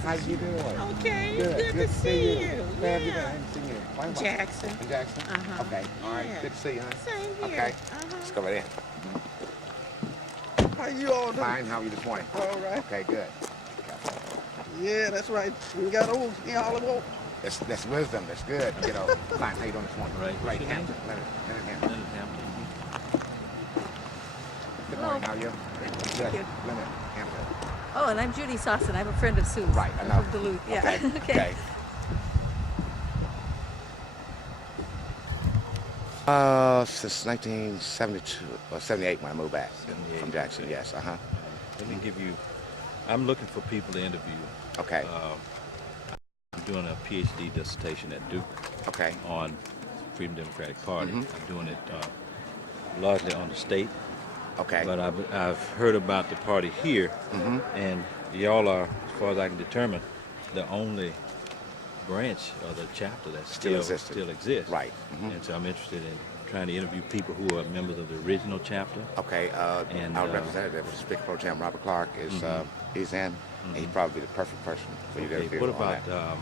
How you doing? Okay, Good. it's good to see you. Where have you been? I Yeah. haven't seen you. Why am I- Jackson. In Jackson? Uh-huh. Okay. All right. Yeah. Good to see you, huh? Same here. Okay. Uh-huh. Let's go right in. How you all doing? Fine. How are you this morning? All right. Okay, good. Yeah, that's right. We got old in Hollywood. That's wisdom. That's good. You know. Fine. How you doing this morning? Right. Right. What's your name? Hampton. Leonard Hampton. Leonard Hampton. Good morning. How are you? Good. you. Leonard Hampton. Oh, and I'm Judy Sosson. I'm a friend of Sue's. Right, I I'm know. from Duluth. Yeah. Okay. Okay. Since 1972 or 78 when I moved back 78. from Jackson. Yes. Uh-huh. Let me give you, I'm looking for people to interview. Okay. I'm doing a PhD dissertation at Duke Okay. on Freedom Democratic Party. Mhm. I'm doing it largely on the state, Okay. but I've heard about the party here, Mm-hmm. and y'all are, as far as I can determine, the only branch or the chapter that Still existed. still exists. Right. Mhm. And so I'm interested in trying to interview people who are members of the original chapter. Okay, And, our representative, Speaker Pro Tem Robert Clark, is he's in. And he'd probably be the perfect person for you to Okay, interview what on about that.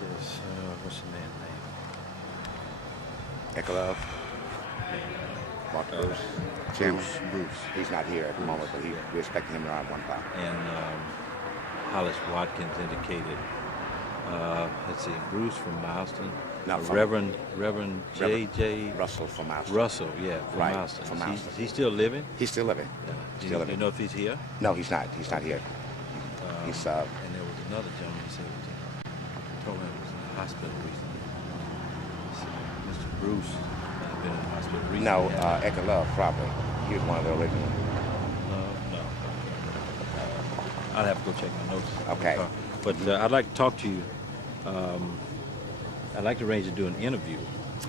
this? What's the man's name? Ecolove, Mark Bruce, Chairman. Bruce. He's not here at the moment, but we expect him around 1 o'clock. And Hollis Watkins indicated. Let's see, Bruce from Mileston. No, from- Reverend J.J. Russell from Mouse. Russell, yeah, from Right, Mileston. from Mileston. He's still living? He's still living. Yeah. Still Do you living. know if he's here? No, he's not. He's not here. He's And there was another gentleman who said told me he was in the hospital recently. Mr. Bruce might have been in the hospital recently. no, Ecolove probably. He was one of the original. No. I'll have to go check my notes. Okay. But I'd like to talk to you. I'd like to arrange to do an interview.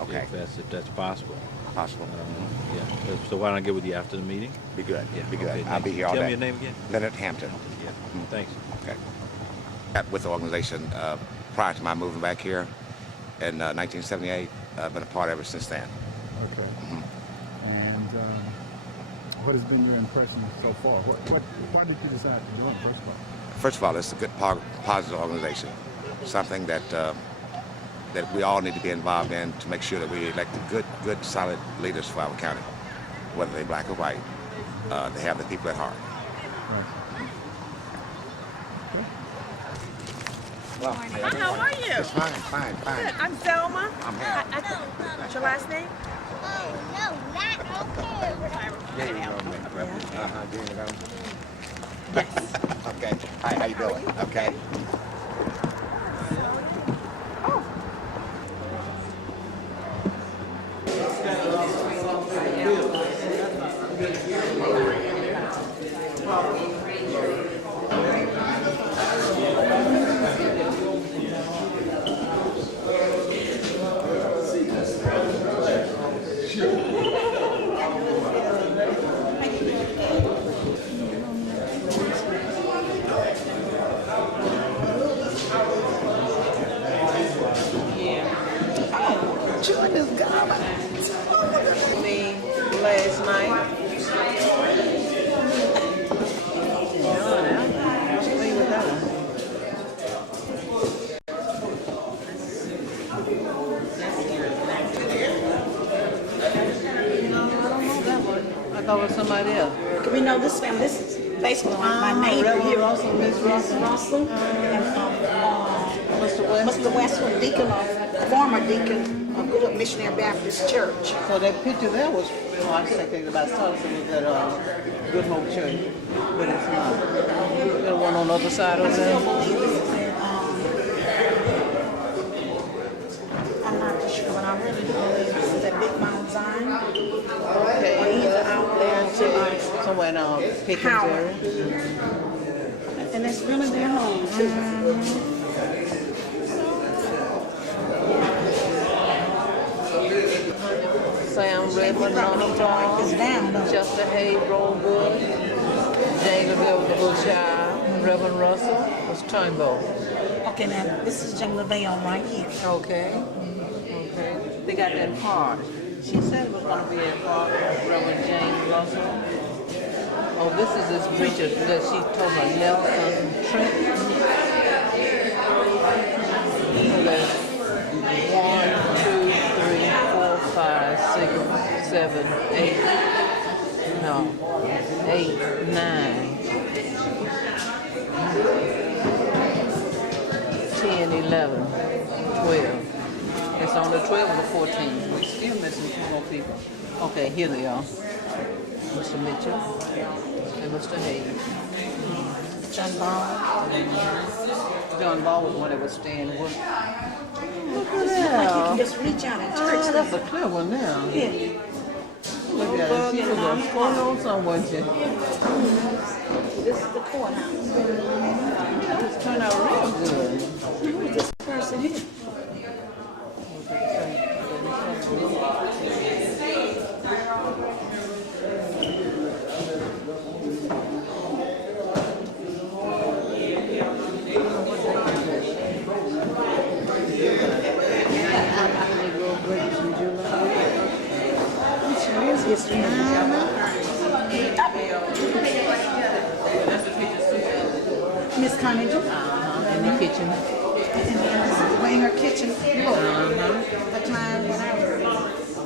Okay. If that's possible. Possible. Yeah. So why don't I get with you after the meeting? Be good. Yeah. Be good. Okay, I'll be here all Tell day. me your name again. Leonard Hampton. Yeah. Thanks. Okay. Got with the organization prior to my moving back here in 1978. I've been a part ever since then. Okay. And what has been your impression so far? Why did you decide to join first of all? First of all, it's a good, positive organization. Something that that we all need to be involved in to make sure that we elect good, solid leaders for our county, whether they're black or white. They have the people at heart. Right. Well, Hi, how are you? it's fine. Good. I'm Zelma. I'm here. What's your last name? There you go, man. There you go. Yes. Okay. Hi, how you doing? Okay. Chewing this gum. Me last night. Leave with that one. I thought it was somebody else. We know this family. This is basically my neighbor here, also Miss Russell, and Mr. Westwood, deacon former deacon of Good Hope Missionary Baptist Church. So that picture there was, I was thinking about something was at Good Hope Church, but it's not. The one on the other side I over still there. believe it's I'm not sure, but I really do believe this is at Big Mount Zion. Okay. Or either out there to Somewhere in Pickens Howard. area. And it's really their home too. Sam Redmond, Probably need to write this down though. Chester Hay, Rosewood, Janesville, Bushire, Reverend Russell, was Turnbow. Okay, now this is Jane LaVale right here. Okay. Okay. They got that part. She said it was going to be a part, Reverend James Russell. Oh, this is this preacher that she told her Nelson Trent. Okay. 1, 2, 3, 4, 5, 6, 7, 8. No. 8, 9. 10, 11, 12. It's on the 12 or the 14. We're still missing 2 more people. Okay, here they are. Mr. Mitchell and Mr. Hayes. John Ball. John Ball was the one that was staying with. Look at You that. can just reach out and touch Oh, that's them. a clear one now. Yeah. Look at it. She was a photo somewhere. She This is the courthouse. just turned out real good. Who is this person here? Which is history? Miss Carnegie. In the kitchen. And this is way in her kitchen. The time when I was.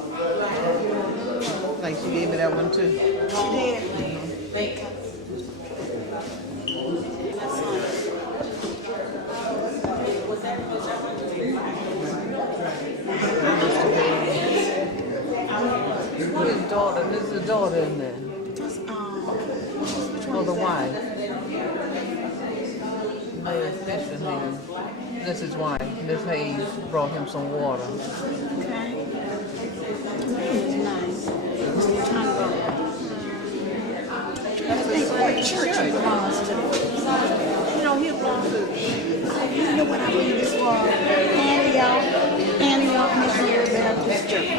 Like she gave me that one too. She did. His daughter, this is the daughter in there. Or the wife. Mayor Fisher Hayes. This is wife. Miss Hayes brought him some water. Okay. Nice. I think what church he belongs to. You know, he belongs to. You know what I believe this was? Antioch Missionary Baptist Church.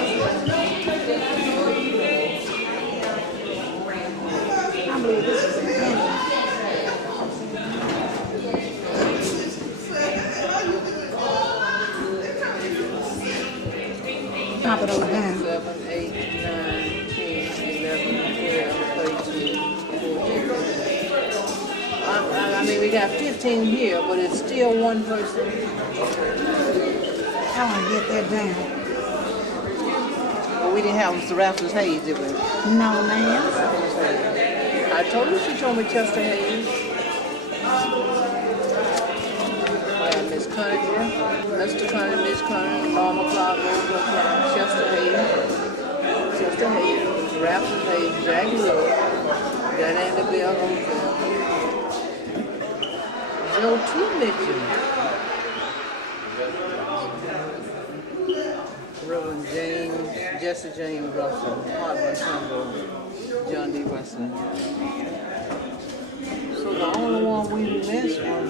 I believe this is Antioch. Pop it over down. 7, 8, 9, 10, 11, 12, 13, 14. I mean, we got 15 here, but it's still one person. I want to get that down. But we didn't have Mr. Raptors Hayes, did we? No, ma'am. I told her, she told me Chester Hayes. Miss Cunningham, Mr. Cunningham, Miss Cunningham, Norma Clark, Rosa Clark, Chester Hayes, Raptors Hayes, Jack Lewis, Diana Bell Hotel, Joe T. Mitchell, Reverend James, Jesse James Russell, Harvard Humble, John D. Russell. So the only one we missed was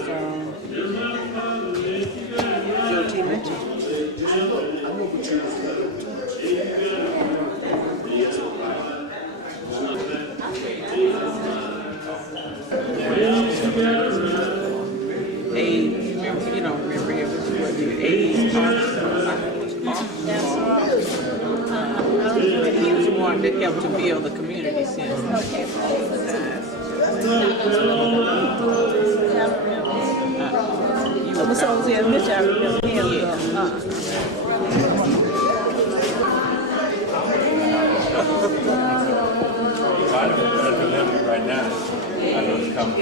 Joe T. Mitchell. You don't remember him, this is what you AIDS. He was the one that helped to build the community center. So yeah, Mitch, I remember him. Right now, I know it's coming.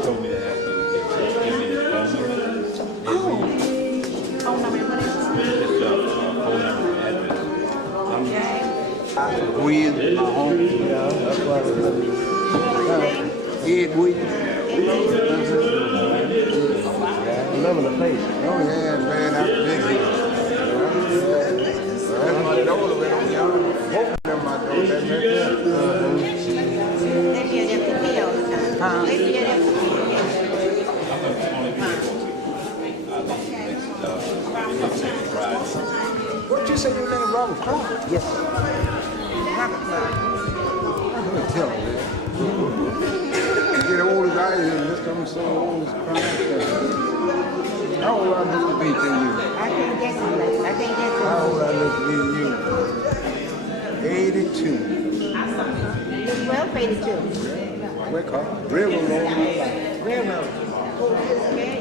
Told me to ask you to give me his phone number. Phone number, what is it? His phone number and address. Gwen, my home. Ed Williams. Remember the face? Oh yeah, man, that's big. That's my daughter, man. Both of them my daughter. That's right there. They hear them to me all the time. They hear them to me. Robert Clark? Yes, sir. Robert Clark. I couldn't tell him that. Get old as I am, Mr. I'm so old as crying. How old I look to be to you? I can't get on that. I can't get How on old I look to be to you? 82. that. Well paid too. Work hard. Railroad all my life. Railroad. Okay.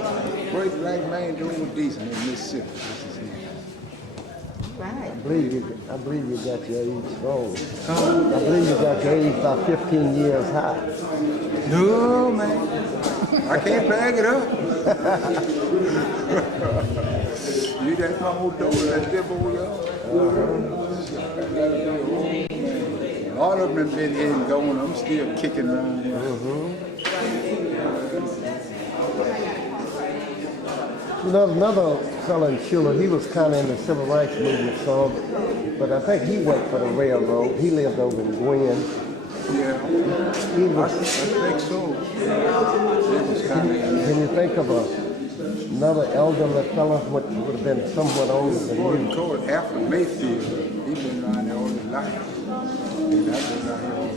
First black man doing decent in Mississippi. This is him. Right. I believe you got your age wrong. I believe you got your age about 15 years high. No, man. I can't bag it up. You that my old dog that live over there? A lot of them been here and gone. I'm still kicking around here. You know, another fellow in Schuler, he was kind of in the civil rights movement some, but I think he worked for the railroad. He lived over in Gwen. Yeah, He I was, think so. It was kind of. can you think of another elderly fellow which would have been somewhat older than Gordon you? Cole, after Mayfield, he been around there all his life. And I've been around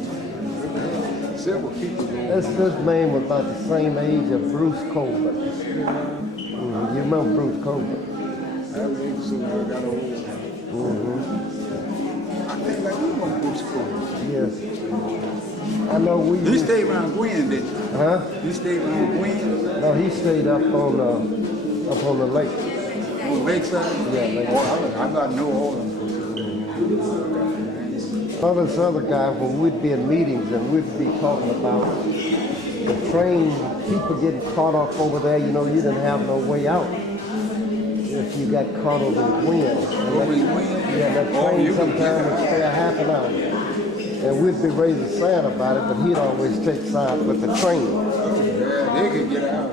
here. Several people go. This man was about the same age as Bruce Colbert. You remember Bruce Colbert? I think so. I got old. I think like you know Bruce Cole. Yes. I know we You stayed around Gwen, didn't you? Huh? You stayed around Gwen? No, he stayed up on the lake. On Lakeside? Yeah, Lakeside. Oh, I got to know all of them. This other guy, when we'd be in meetings and we'd be talking about the train, people getting caught up over there, you know, you didn't have no way out if you got caught over the wind. Over the wind? Yeah, that Oh, train you could sometimes get would stay a half an hour. And we'd be raising sand about it, but he'd always take side with the train. Yeah, they could get out.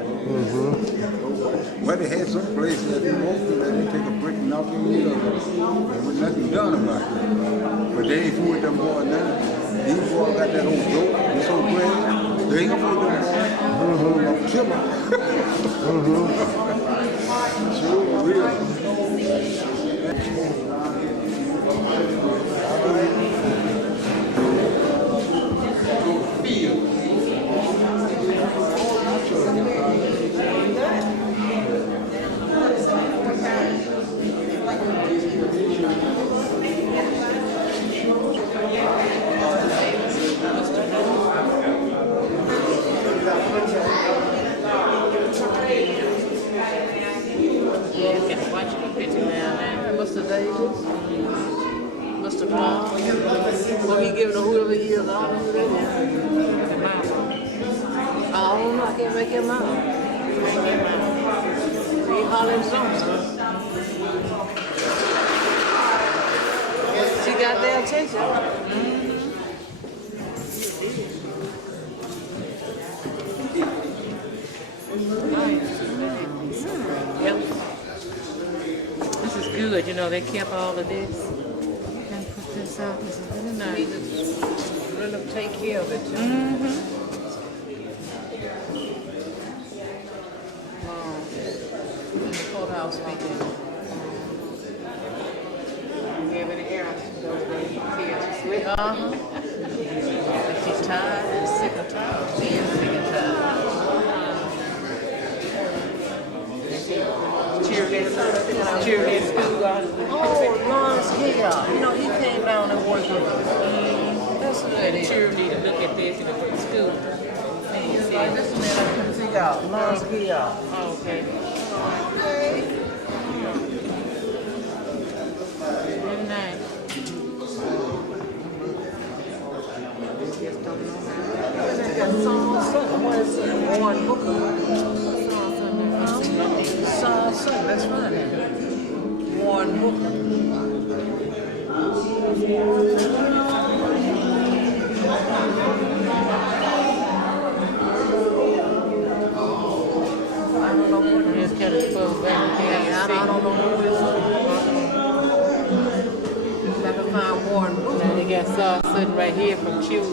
But they had some places that they walked through that they take a brick and knock your head off. There was nothing done about it. But they ain't fool with them boys now. These boys got that old dope, this old bread. They ain't gonna fool with them boys. Gonna kill them. Sure, real. Mr. Davis, Mr. Clark, what he giving to whoever he is, I don't know who that is. I don't know, I can't make him out. He hollering something. She got their attention. Yep. This is good, you know, they kept all of this. And put this out, this is really nice. Really take care of it too. In the courthouse speaking. Gave it an error. Those days, tears. She's tired and sick and tired. She is sick and tired. Cheerleading school. Oh, Lawrence Hill. You know, he came down and worked with us. That's good. Cheerleader, look at this in the school. This man I can see y'all. Lawrence Hill. Oh, okay. Okay. Very nice. They got something. What is it? Warren Booker. That's right. Warren Booker. I don't know what it is. Kind of supposed back. I don't know who it is. I can find Warren Booker. Now they got Saw sitting right here from Chew.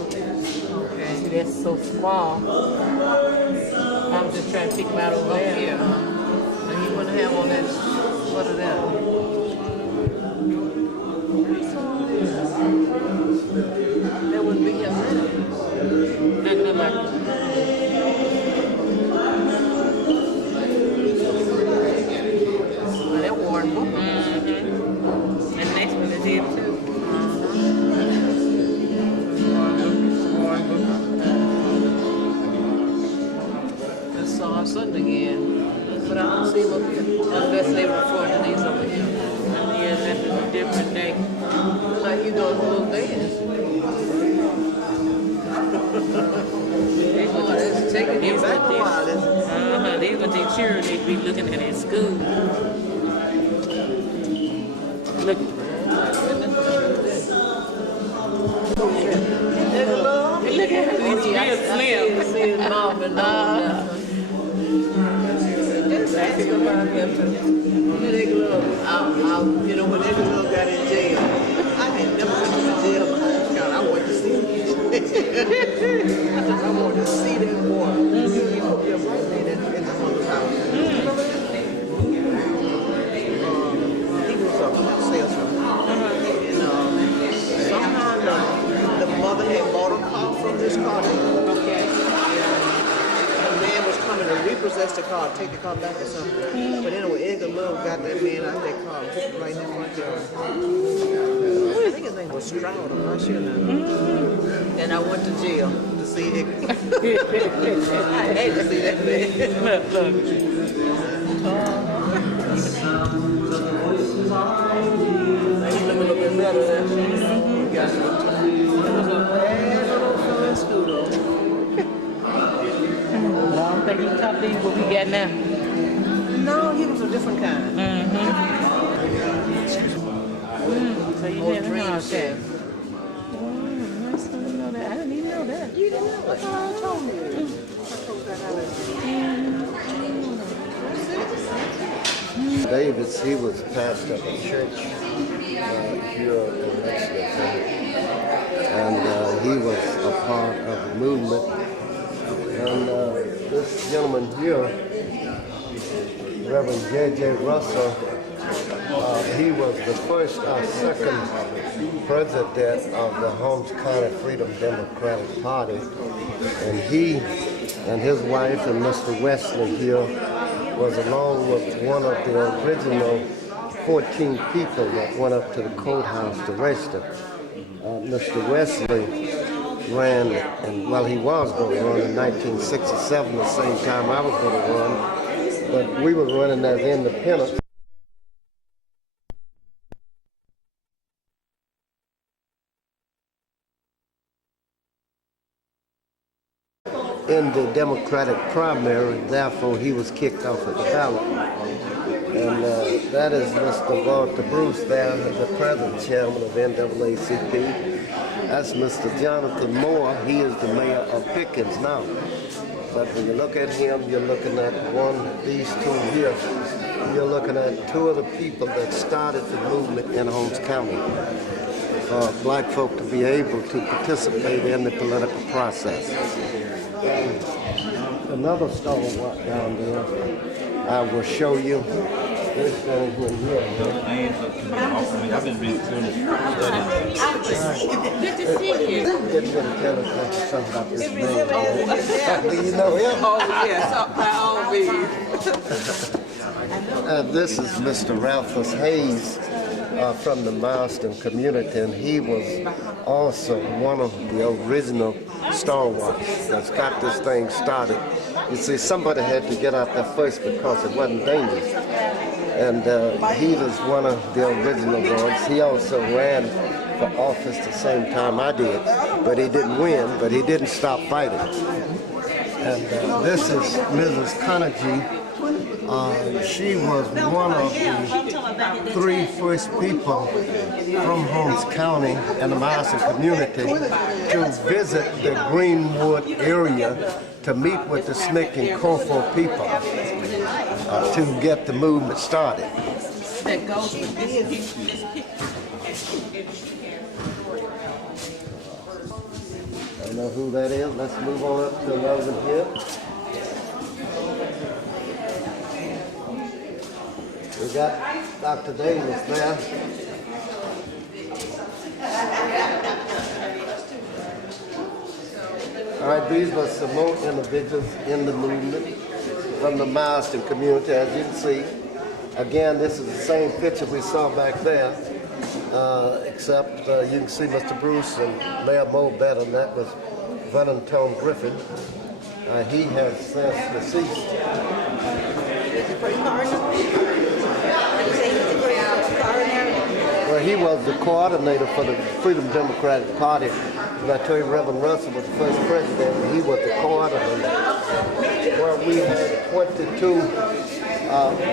Okay. See, that's so small. I'm just trying to pick him out over there. Yeah. And he wouldn't have on that, what are that? That wouldn't be him now. That look like well, that Warren Booker. And the next one is him too. Warren Booker. That's Saw Sutton again. But I don't see him up here. Unless they were recording these over here. Yeah, that's a different day. Like you doing a little dance. It's taking you back a while. These were the children they be looking at in school. Look. Look at him. He's real slim. See his mouth and all. Just ask him about him too. You know, when Nigga Love got in jail, I had never been to the jail in Holmes County. I wanted to see him. I wanted to see that boy. He put me up right there in the mother's house. He was a salesman. And somehow the mother had bought a car from this car dealer. Okay. The man was coming to repossess the car, take the car back or something. But anyway, Edgar Love got that man out that car and put it right in the front yard. I think his name was Stroud, I'm not sure now. And I went to jail to see Edgar. I had to see that man. Look. He's looking a little bit better than he got it. It was a bad little fellow in school though. I don't think he caught these what we got now. No, he was a different kind. So you never know that. I didn't even know that. You didn't know? I thought I told you. I told that Davis, he was pastor of a church here in Lexington, and he was a part of the movement. And this gentleman here, Reverend J.J. Russell, he was the first or second president of the Holmes County Freedom Democratic Party, and he and his wife and Mr. Wesley here was along with one of the original 14 people that went up to the courthouse to register. Mr. Wesley ran, and well, he was going to run in 1967, the same time I was going to run, but we were running as independents. In the Democratic primary, therefore he was kicked off of the ballot. And that is Mr. Walter Bruce there, the present chairman of NAACP. That's Mr. Jonathan Moore. He is the mayor of Pickens now. But when you look at him, you're looking at these two here. You're looking at two of the people that started the movement in Holmes County. For black folk to be able to participate in the political process. Another stalwart down there, I will show you. This thing here. I've been doing this studying. Good to see you. Get to tell us something about this man. Do you know him? Oh, yes, by all means. This is Mr. Ralphus Hayes from the Marston community, and he was also one of the original stalwarts that's got this thing started. You see, somebody had to get out there first because it wasn't dangerous. And he was one of the original ones. He also ran for office the same time I did, but he didn't win, but he didn't stop fighting. And this is Mrs. Conergy. She was one of the three first people from Holmes County and the Marston community to visit the Greenwood area to meet with the Snick and Cofo people to get the movement started. That goes with this. I don't know who that is. Let's move on up to another one here. We got Dr. Davis there. All right, these were some more individuals in the movement from the Marston community, as you can see. Again, this is the same picture we saw back there, except you can see Mr. Bruce and Mayor Mo better, and that was Valentine Griffin. He has since deceased. Well, he was the coordinator for the Freedom Democratic Party. And I tell you, Reverend Russell was the first president, and he was the coordinator. Where we had 22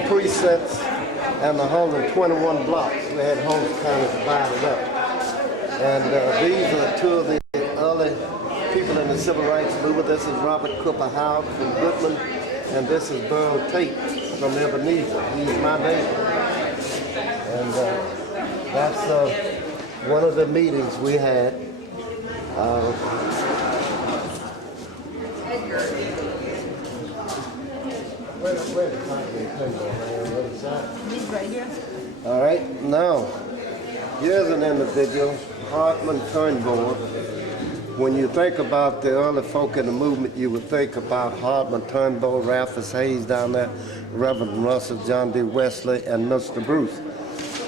precincts and 121 blocks. We had Holmes County divided up. And these are two of the early people in the civil rights movement. This is Robert Cooper Howard from Goodman, and this is Burl Tate from Ebenezer. He's my neighbor. And that's one of the meetings we had. All right, now, here's an individual, Hartman Turnbull. When you think about the early folk in the movement, you would think about Hartman Turnbull, Ralphus Hayes down there, Reverend Russell, John D. Wesley, and Mr. Bruce.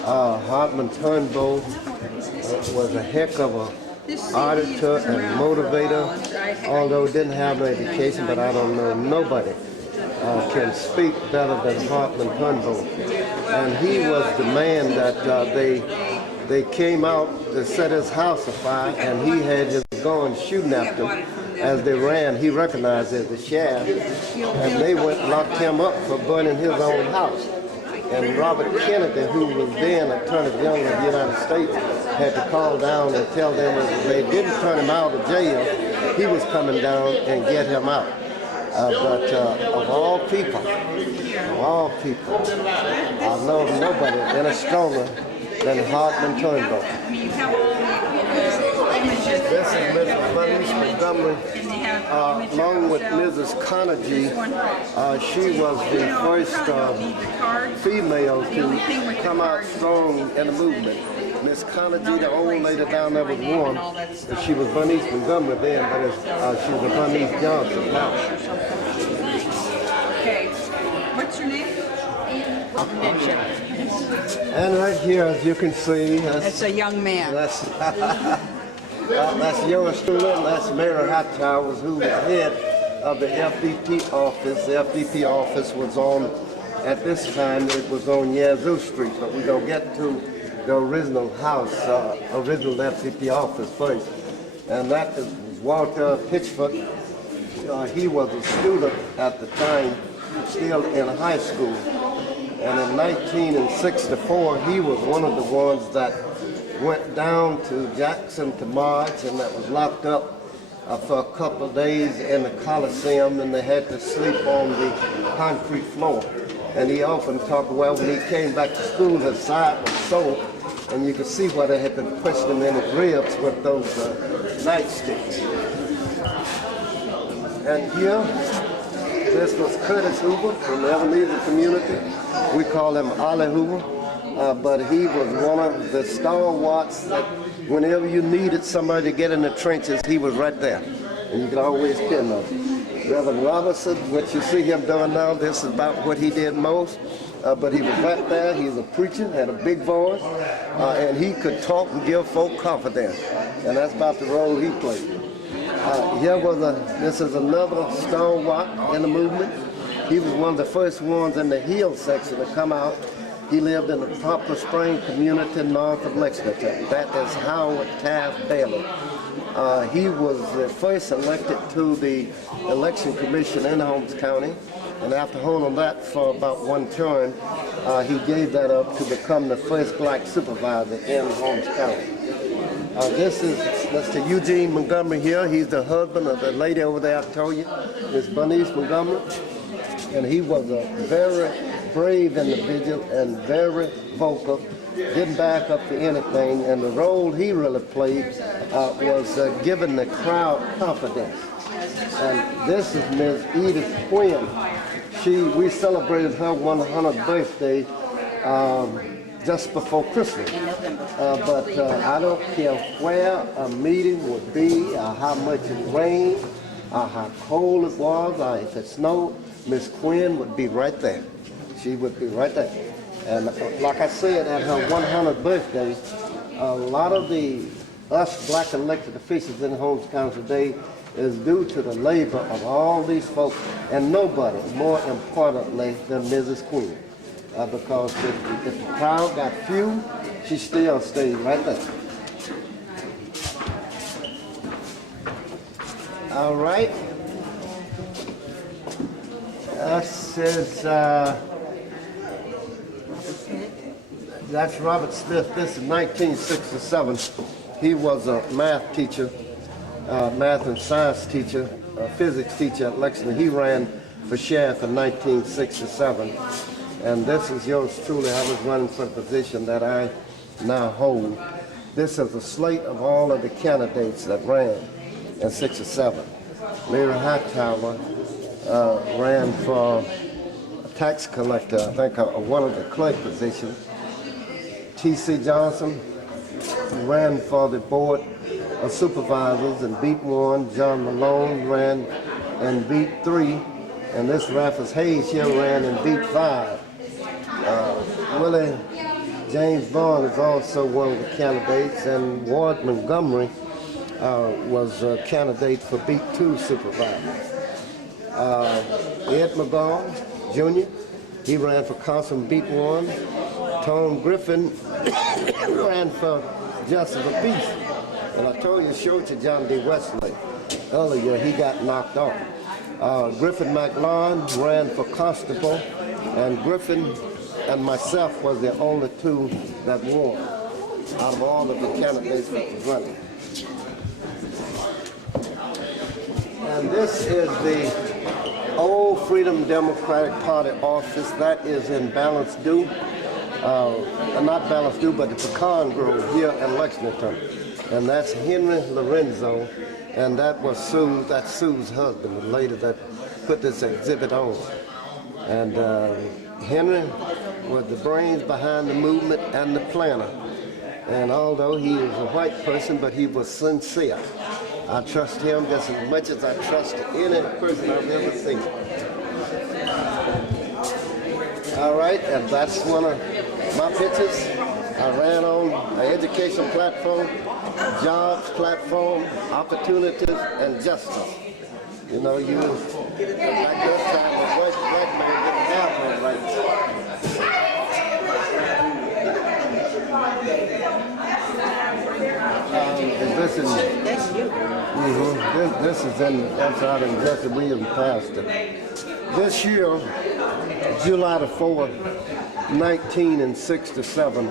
Hartman Turnbull was a heck of a auditor and motivator, although didn't have no education, but I don't know nobody can speak better than Hartman Turnbull. And he was the man that they came out to set his house afire, and he had his gun shooting at them as they ran. He recognized it as the sheriff, and they went and locked him up for burning his own house. And Robert Kennedy, who was then Attorney General of the United States, had to call down and tell them if they didn't turn him out of jail, he was coming down and get him out. But of all people, I know of nobody any stronger than Hartman Turnbull. This is Mrs. Bunny Montgomery, along with Mrs. Conergy. She was the first female to come out strong in the movement. Miss Conergy, the old lady down there was one. She was Bernice Montgomery then, but she was Bernice Johnson now. Okay, what's your name? And right here, as you can see, That's a young man. That's yours truly, and that's Mary Hightower, who was head of the FDP office. The FDP office was on, at this time, it was on Yazoo Street, but we're going to get to the original house, original FDP office first. And that was Walter Pitchford. He was a student at the time, still in high school. And in 1964, he was one of the ones that went down to Jackson to march, and that was locked up for a couple of days in the Coliseum, and they had to sleep on the concrete floor. And he often talked, well, when he came back to school, his side was sore, and you could see where they had been pushing him in his ribs with those nightsticks. And here, this was Curtis Hoover from the Ebenezer community. We call him Ollie Hoover. But he was one of the stalwarts that whenever you needed somebody to get in the trenches, he was right there. And you could always pin on him. Reverend Robertson, what you see him doing now, this is about what he did most. But he was right there. He was a preacher, had a big voice, and he could talk and give folk confidence. And that's about the role he played. This is another stalwart in the movement. He was one of the first ones in the Hill section to come out. He lived in the Poplar Spring community north of Lexington. That is Howard Taft Bailey. He was first elected to the election commission in Holmes County, and after holding that for about one term, he gave that up to become the first black supervisor in Holmes County. This is Mr. Eugene Montgomery here. He's the husband of the lady over there I told you, Miss Bernice Montgomery, and he was a very brave individual and very vocal, didn't back up to anything, and the role he really played was giving the crowd confidence. And this is Ms. Edith Quinn. We celebrated her 100th birthday just before Christmas. But I don't care where a meeting would be, how much it rained, how cold it was, if it snowed, Miss Quinn would be right there. She would be right there. And like I said, at her 100th birthday, a lot of us black elected officials in Holmes County today is due to the labor of all these folks, and nobody more importantly than Mrs. Quinn. Because if the crowd got few, she still stayed right there. All right. That says, that's Robert Smith. This is 1967. He was a math teacher, math and science teacher, a physics teacher at Lexington. He ran for sheriff in 1967. And this is yours truly. I was running for the position that I now hold. This is a slate of all of the candidates that ran in 67. Mary Hightower ran for a tax collector, I think one of the clerk positions. T.C. Johnson ran for the board of supervisors and beat 1. John Malone ran and beat 3. And this Raffles Hayes here ran and beat 5. Willie James Vaughn is also one of the candidates, and Ward Montgomery was a candidate for beat 2 supervisors. Ed McGaw Jr., he ran for council and beat 1. Tom Griffin ran for justice of peace. And I told you, showed you John D. Westlake earlier, he got knocked off. Griffin McLaurin ran for constable, and Griffin and myself was the only 2 that won out of all of the candidates that was running. And this is the old Freedom Democratic Party office that is in Balance Due. Not Balance Due, but the Pecan Grove here in Lexington. And that's Henry Lorenzo, and that was Sue's husband, the lady that put this exhibit on. And Henry was the brains behind the movement and the planner. And although he was a white person, but he was sincere. I trust him just as much as I trust any person I've ever seen. All right, and that's one of my pictures. I ran on an education platform, jobs platform, opportunities, and justice. You know, like this time, the white black man didn't have no rights. That's you. This is that's out in Jesse Williams Pastor. This year, July the 4th, 1967,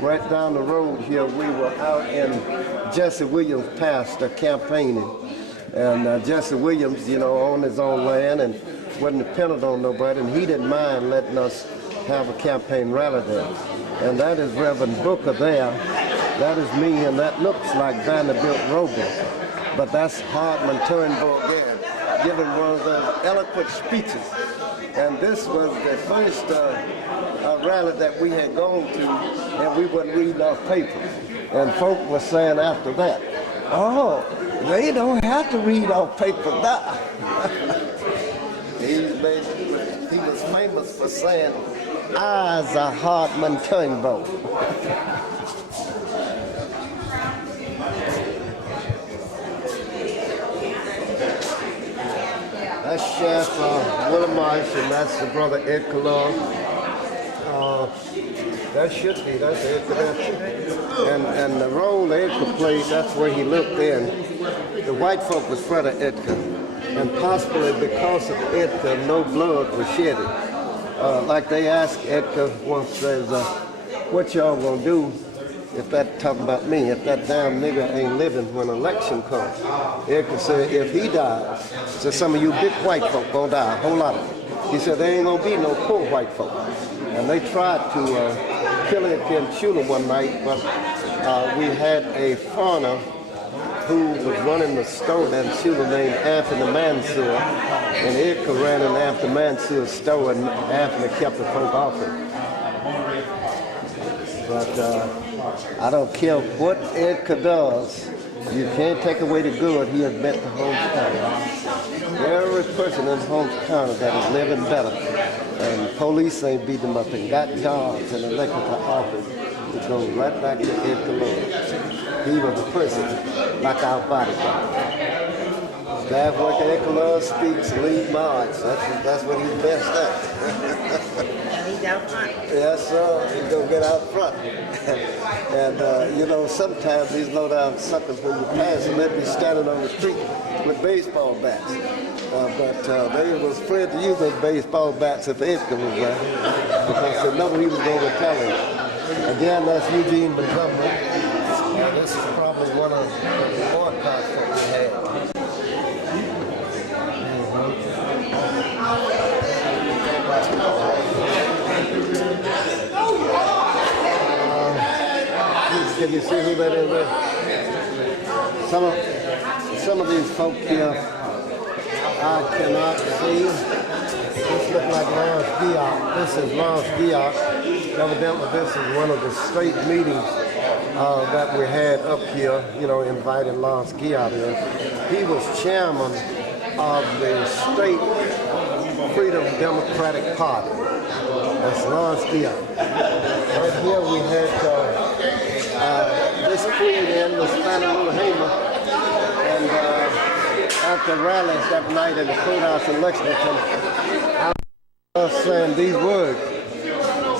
right down the road here, we were out in Jesse Williams Pastor campaigning. And Jesse Williams, you know, owned his own land and wasn't dependent on nobody, and he didn't mind letting us have a campaign rally there. And that is Reverend Booker there. That is me, and that looks like Vanderbilt Rogan. But that's Hardman Turnbull again, giving one of those eloquent speeches. And this was the first rally that we had gone to, and we wasn't reading our paper. And folk were saying after that, oh, they don't have to read our paper now. He was famous for saying, I's a Hardman Turnbull. That's Chef Willie Marsh, and that's the brother Ed Kalor. That should be, that's Edgar. And the role Edgar played, that's where he looked in. The white folk was afraid of Edgar. And possibly because of Edgar, no blood was shedded. Like they asked Edgar once, says, what y'all gonna do if that, talking about me, if that damn nigga ain't living when election comes? Edgar said, if he dies, so some of you big white folk gonna die, a whole lot of them. He said, there ain't gonna be no poor white folk. And they tried to kill Edgar and shoot him one night, but we had a foreigner who was running the store and shooter named Anthony Mansour. And Edgar ran in Anthony Mansour's store, and Anthony kept the folk off him. But I don't care what Edgar does. You can't take away the good he has meant to Holmes County. Every person in Holmes County that is living better, and police ain't beat them up and got jobs and elected to office, it goes right back to Edgar Lewis. He was a person like our bodyguard. Staff worker Edgar Lewis speaks, lead march. That's what he's best at. He's out front. Yes, sir. He's gonna get out front. And you know, sometimes these low-down suckers, when you pass them, they'd be standing on the street with baseball bats. But they was afraid to use those baseball bats if Edgar was there, because they know he was going to tell him. Again, that's Eugene Montgomery. This is probably one of the boycotts that we had. Can you see who that is there? Some of these folk here I cannot see. This looks like Lawrence Geock. This is Lawrence Geock. Evidently this is one of the state meetings that we had up here, you know, inviting Lawrence Geock in. He was chairman of the State Freedom Democratic Party. That's Lawrence Geock. Right here we had this creed in was Fannie Lou Hamer, and at the rallies that night in the courthouse in Lexington, I was saying these words.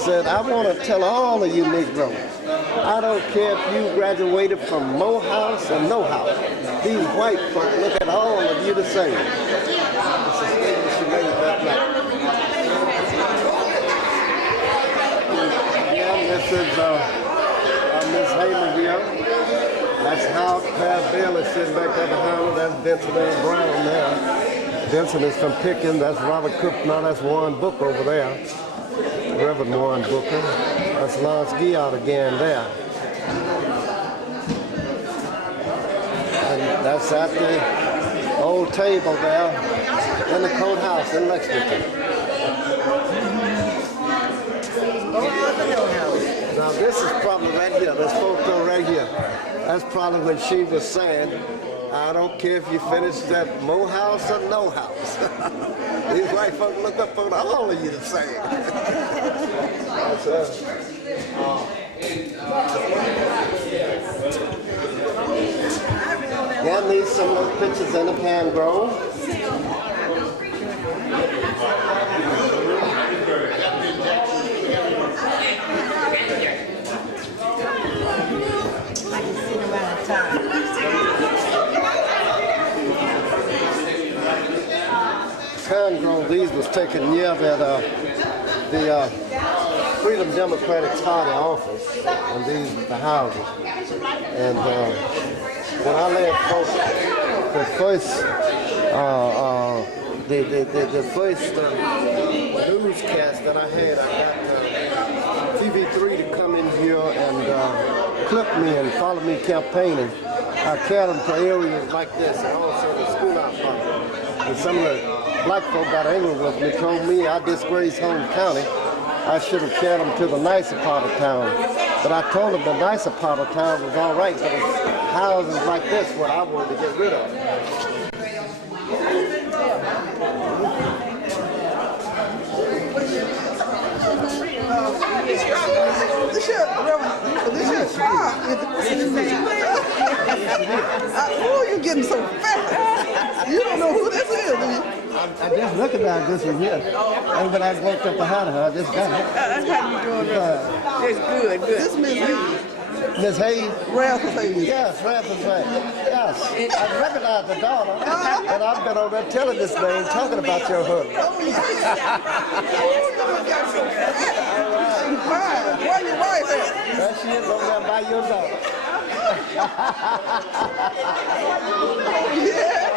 Said, I want to tell all of you Negroes, I don't care if you graduated from Morehouse or no house. These white folk look at all of you the same. This is statement she made that night. Again, this is Miss Hamer here. That's Howard Pat Bailey sitting back there behind her. That's Benson and Brown there. Benson is from Pickens. That's Robert Cook. Now that's Warren Booker over there. Reverend Warren Booker. That's Lawrence Geock again there. And that's at the old table there in the courthouse in Lexington. Now this is probably right here, this photo right here. That's probably when she was saying, I don't care if you finish that Morehouse or no house. These white folks look up on all of you the same. That's us. Yeah, need some of those pictures in the Pan Grove. Pan Grove, these was taken near that the Freedom Democratic Party office, and these were the houses. And when I led folks, the first newscast that I had, I got TV3 to come in here and clip me and follow me campaigning. I carried them to areas like this, and also the school out front. And some of the black folk got angry with me, told me I disgraced Holmes County. I should have carried them to the nicer part of town. But I told them the nicer part of town was all right, but it's houses like this what I wanted to get rid of. Oh, you're getting so fat. You don't know who this is, do you? I just recognized this one here. And when I walked up behind her, I just got it. That's how you doing it. It's good, good. This Miss Hayes. Miss Hayes? Ralph Hayes. Yes, Ralph Hayes. Yes. I recognize the daughter, and I've been on there telling this man, talking about your husband. Oh, yeah. Oh, you got so fat. All right. Fine. Where your wife at? There she is over there by your daughter. Yeah.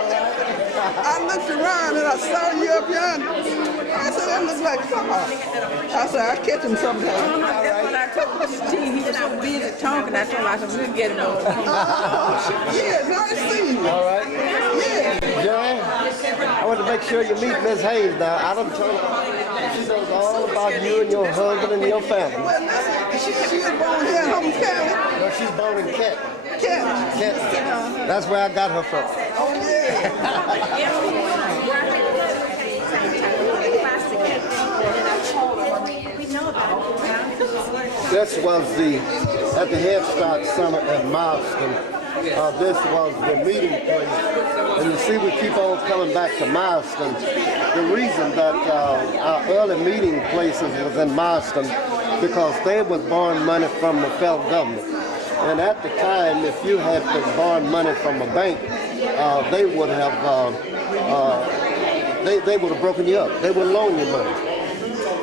I looked around and I saw you up yonder. I said, that looks like Carl. I said, I catch him sometime. That's what I told Mr. T. He was so busy talking. I told him I said, we'll get him over. Yeah, nice to see you. All right. Yeah. Joe, I want to make sure you meet Miss Hayes now. I done told her she knows all about you and your husband and your family. Well, listen, She was born here in Holmes County. No, she's born in Kent. Kent. Kent. That's where I got her from. Oh, yeah. This was at the Head Start Center in Marston. This was the meeting place. And you see, we keep on coming back to Marston. The reason that our early meeting places was in Marston because they was borrowing money from the federal government. And at the time, if you had to borrow money from a bank, they would have broken you up. They would loan you money.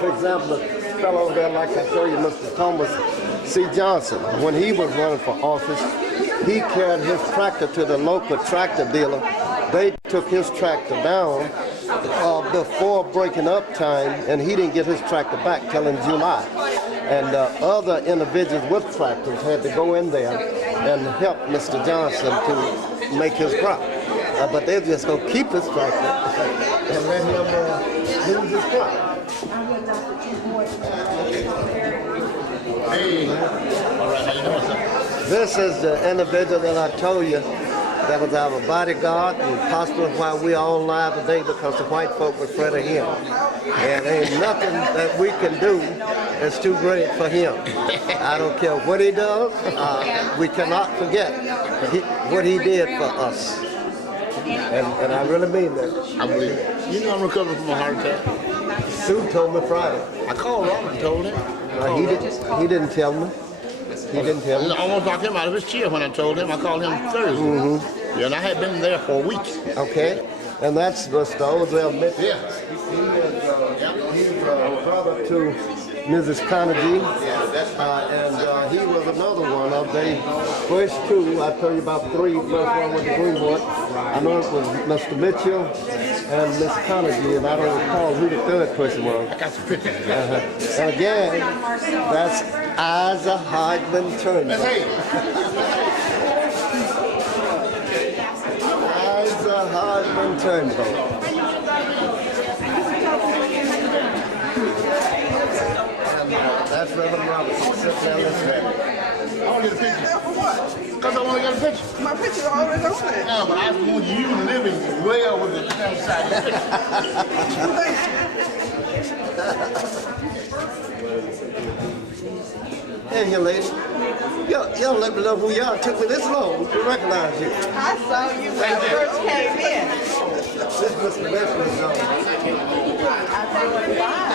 For example, the fellow over there, like I showed you, Mr. Thomas C. Johnson, when he was running for office, he carried his tractor to the local tractor dealer. They took his tractor down before breaking up time, and he didn't get his tractor back till in July. And other individuals with tractors had to go in there and help Mr. Johnson to make his crop. But they're just going to keep his tractor and let him lose his crop. Hey. All right, how you doing, sir? This is the individual that I told you that was our bodyguard and possibly why we're all alive today because the white folk were afraid of him. And ain't nothing that we can do that's too great for him. I don't care what he does. We cannot forget what he did for us. And I really mean that. I believe it. You know I'm recovering from a heart attack. Sue told me Friday. I called Robert and told him. He didn't tell me. He didn't tell me. I almost knocked him out of his chair when I told him. I called him Thursday. Mm-hmm. Yeah, and I had been there for a week. Okay. And that's Mr. Ozell Mitchell. Yeah. He's brother to Mrs. Carnegie. And he was another one of the first two. I told you about three. First one was the Greenwood. I know it was Mr. Mitchell and Miss Carnegie, and I don't recall who the third person was. I got some pictures. And again, that's Isa Hardman Turnbull. Isa Hardman Turnbull. That's Reverend Robinson. Sit down this way. I want to get a picture. For what? Because I want to get a picture. My picture's already on there. Yeah, but I want you living well with the outside the picture. Hey, here, lady. Y'all let me know who y'all took me this long to recognize you. I saw you when I first came in. This is Mr. Benjamin's dog. I said, why?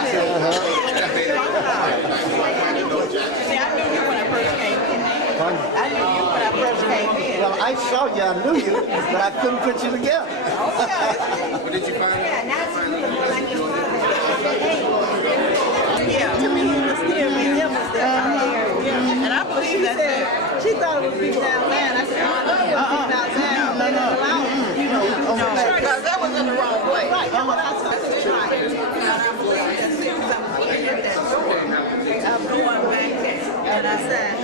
See, I knew you when I first came in. I knew you when I first came in. Well, I saw you, I knew you, but I couldn't put you together. What did you find? Yeah, to me, he was still me. Him was there. And I believe that she thought it was people down there. And I said, oh, no, it was people down there. Because that was in the wrong place. Right, that's what I told her. I'm going back there. And I said,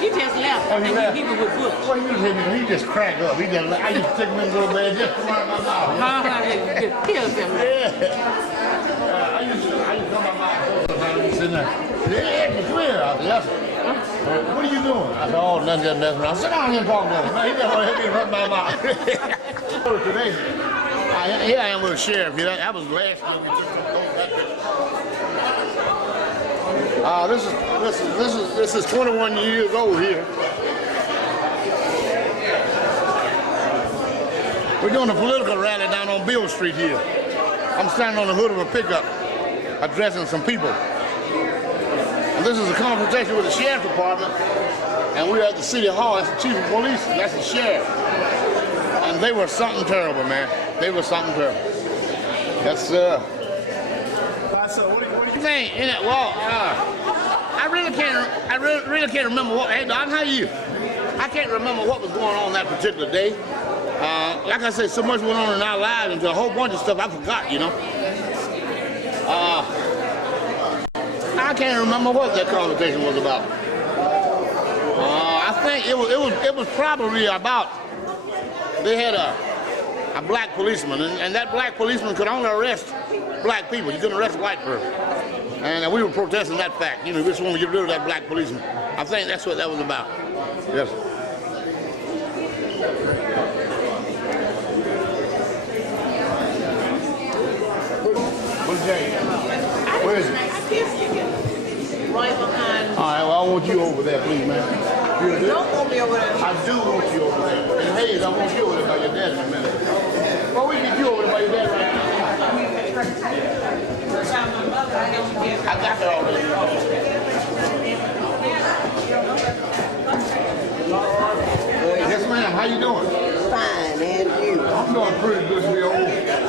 He just left. Oh, he left? He was with Bush. Well, he just cracked up. I used to stick him in a little bit just come out of my mouth. Kills him. Yeah. I used to come out of my mouth. Sitting there. Yeah, come here. I said, yes, sir. What are you doing? I said, oh, nothing, just messing around. Sit down here and talk to him. He just want to hit me and run my mouth. Today, here I am with the sheriff. That was last year. This is 21 years old here. We're doing a political rally down on Bill Street here. I'm standing on the hood of a pickup addressing some people. And this is a confrontation with the sheriff department, and we're at the city hall. That's the chief of police, that's the sheriff. And they were something terrible, man. They were something terrible. That's So what do you think? Well, I really can't remember what. Hey, Don, how are you? I can't remember what was going on that particular day. Like I said, so much went on in our lives, and a whole bunch of stuff I forgot, you know. I can't remember what that conversation was about. I think it was probably about they had a black policeman, and that black policeman could only arrest black people. He couldn't arrest a white person. And we were protesting that fact. You know, we just wanted to get rid of that black policeman. I think that's what that was about. Yes. Where's Jay? Where is he? Right behind. All right, well, I want you over there, please, man. You don't want me over there. I do want you over there. And Hayes, I want you over there by your dad in a minute. Well, we get you over there by your dad right now. I got that already. Yes, ma'am. How you doing? Fine, and you? I'm doing pretty good. We old.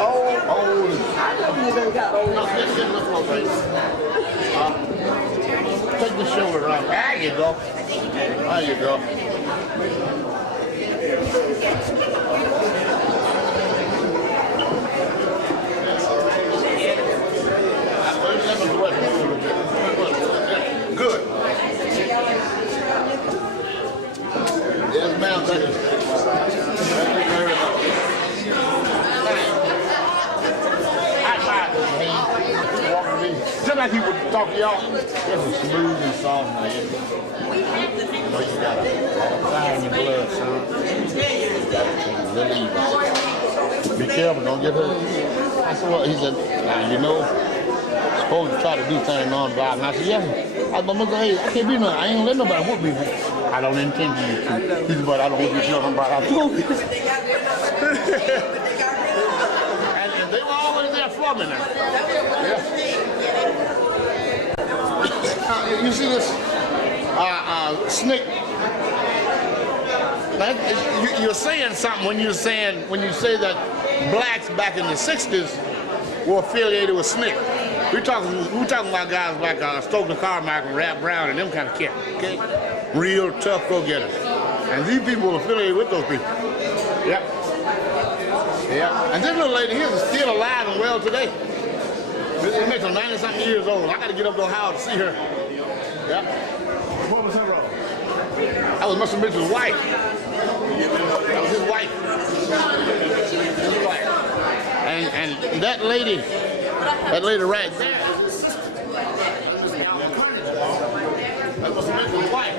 Old? Old. I know you done got old. No, let's get a little closer. Take the shoulder around. There you go. There you go. Good. Yes, ma'am. Thank you. Thank you very much. Just like he would talk to y'all, this is smooth and soft now. You know you got fire in your blood, son. Be careful, don't get hurt. I said, well, he said, now you know, supposed to try to do things non-violent. I said, yeah. I said, Mr. Hayes, I can't be no, I ain't gonna let nobody whoop me. I don't intend to. He said, but I don't want you to tell nobody I told you. And they were always there for me now. Yeah. You see this snake? Now, you're saying something when you say that blacks back in the '60s were affiliated with SNCC. We're talking about guys like Stokely Carmichael and Rap Brown and them kind of cats, okay? Real tough go-getters. And these people were affiliated with those people. Yep. Yeah. And this little lady here is still alive and well today. This makes her 90-something years old. I got to get up to Ohio to see her. Yeah. What was her role? That was Mr. Mitchell's wife. That was his wife. And that lady right there, that was Mr. Mitchell's wife.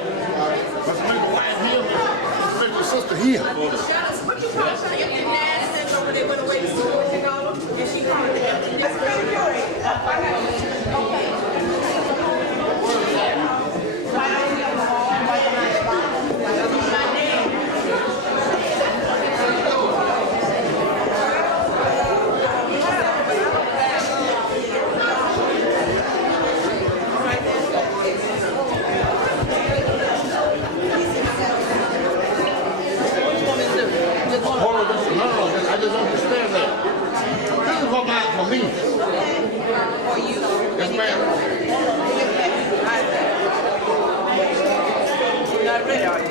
Mr. Mitchell's wife here, Mr. Mitchell's sister here. I just understand that. This is for me. For you? Yes, ma'am. You're not ready, are you?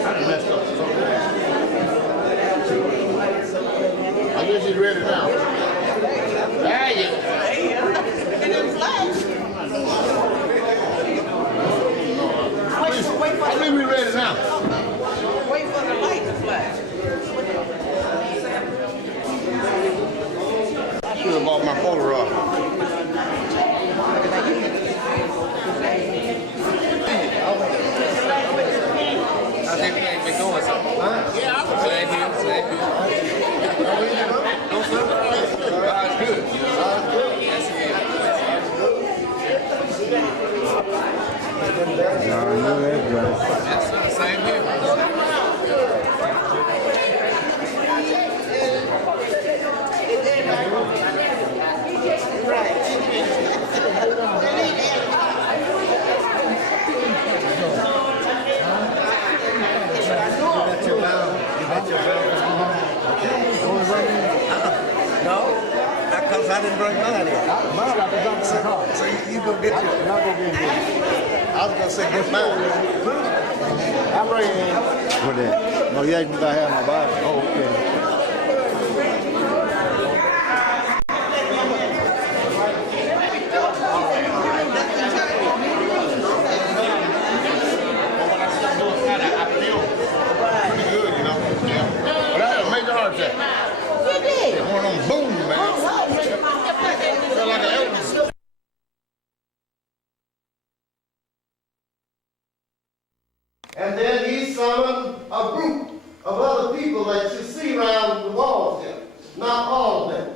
I messed up. I guess he's ready now. There you go. And then flash. I think we're ready now. Wait for the light to flash. I should have bought my Polaroid. How's everything been going, sir? Yeah, I'm glad here. God's good. Yes, he is. Yes, sir. Same here. No, because I didn't bring mine in. So you go get your. I was gonna say get mine. I bring in. What that? No, you ain't gonna have my body. Oh, okay. heart attack. He did. One on boom, man. Felt like an Elvis. And then he summoned a group of other people that you see around the walls here. Not all of them.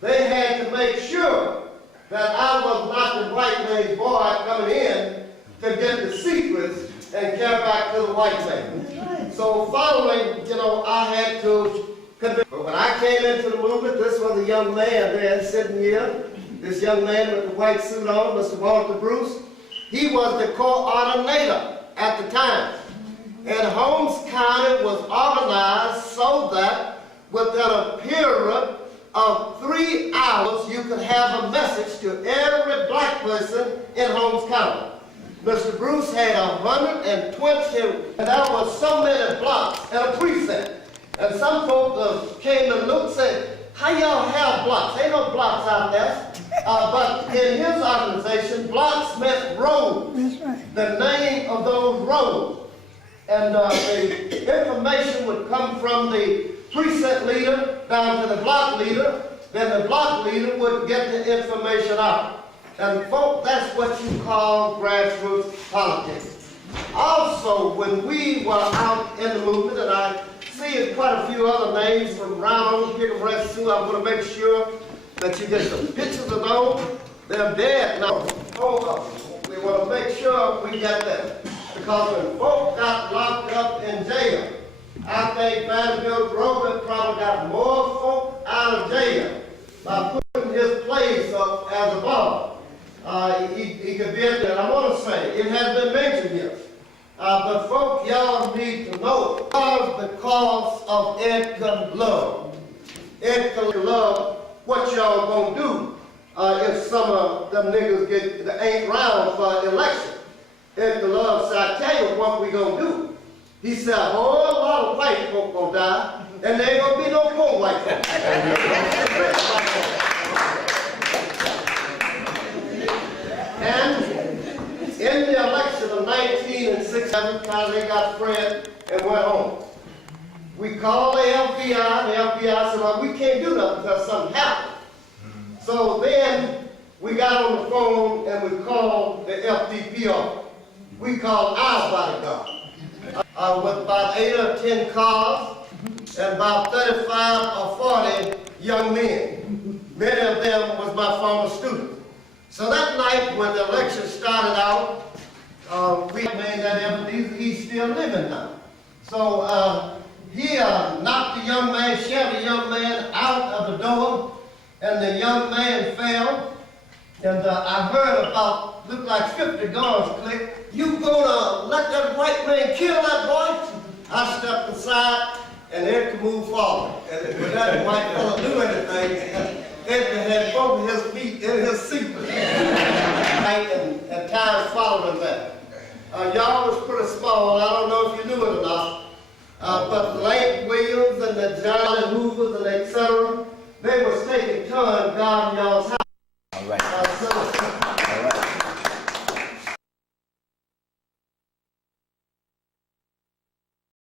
They had to make sure that I was not the white man's boy coming in to get the secrets and get back to the white man. So following, I had to convince. But when I came into the movement, this was a young man there sitting here. This young man with the white suit on, Mr. Walter Bruce. He was the coordinator at the time. And Holmes County was organized so that within a period of 3 hours, you could have a message to every black person in Holmes County. Mr. Bruce had 120, and there was so many blocks in a precinct. And some folks came and looked and said, how y'all have blocks? Ain't no blocks out there. But in his organization, blocks meant roads. That's right. The name of those roads. And the information would come from the precinct leader down to the block leader. Then the block leader would get the information out. And folks, that's what you call grassroots politics. Also, when we were out in the movement, and I see quite a few other names from around here, I'm going to make sure that you get some pictures of those. They're dead now. We want to make sure we get them. Because when folks got locked up in jail, I think Vanderbilt Grover probably got more folk out of jail by putting his place up as a bar. He could be in there. I want to say, it has been mentioned here. But folks, y'all need to know, because of Edgar Love. Edgar Love, what y'all gonna do if some of them niggas ain't round for election? Edgar Love said, I tell you what we gonna do. He said, a whole lot of white folk gonna die, and there ain't gonna be no more white folk. And in the election of 1967, they got Fred and went home. We called the FBI, and the FBI said, well, we can't do nothing because something happened. So then we got on the phone and we called the FDP office. We called our bodyguard with about 8 or 10 cars and about 35 or 40 young men. Many of them was my former students. So that night when the election started out, we made that evidence he's still living now. So he knocked the young man, shoved the young man out of the door, and the young man fell. And I heard about, looked like 50 guns click. You gonna let that white man kill that boy? I stepped aside and Ed could move forward. And when that white fella do anything, Ed had both of his feet in his seat. and time following that. Y'all was pretty small. I don't know if you knew it or not. But the Lane Williams and the Johnny Hoovers and etc., they was taking turns guarding y'all's house.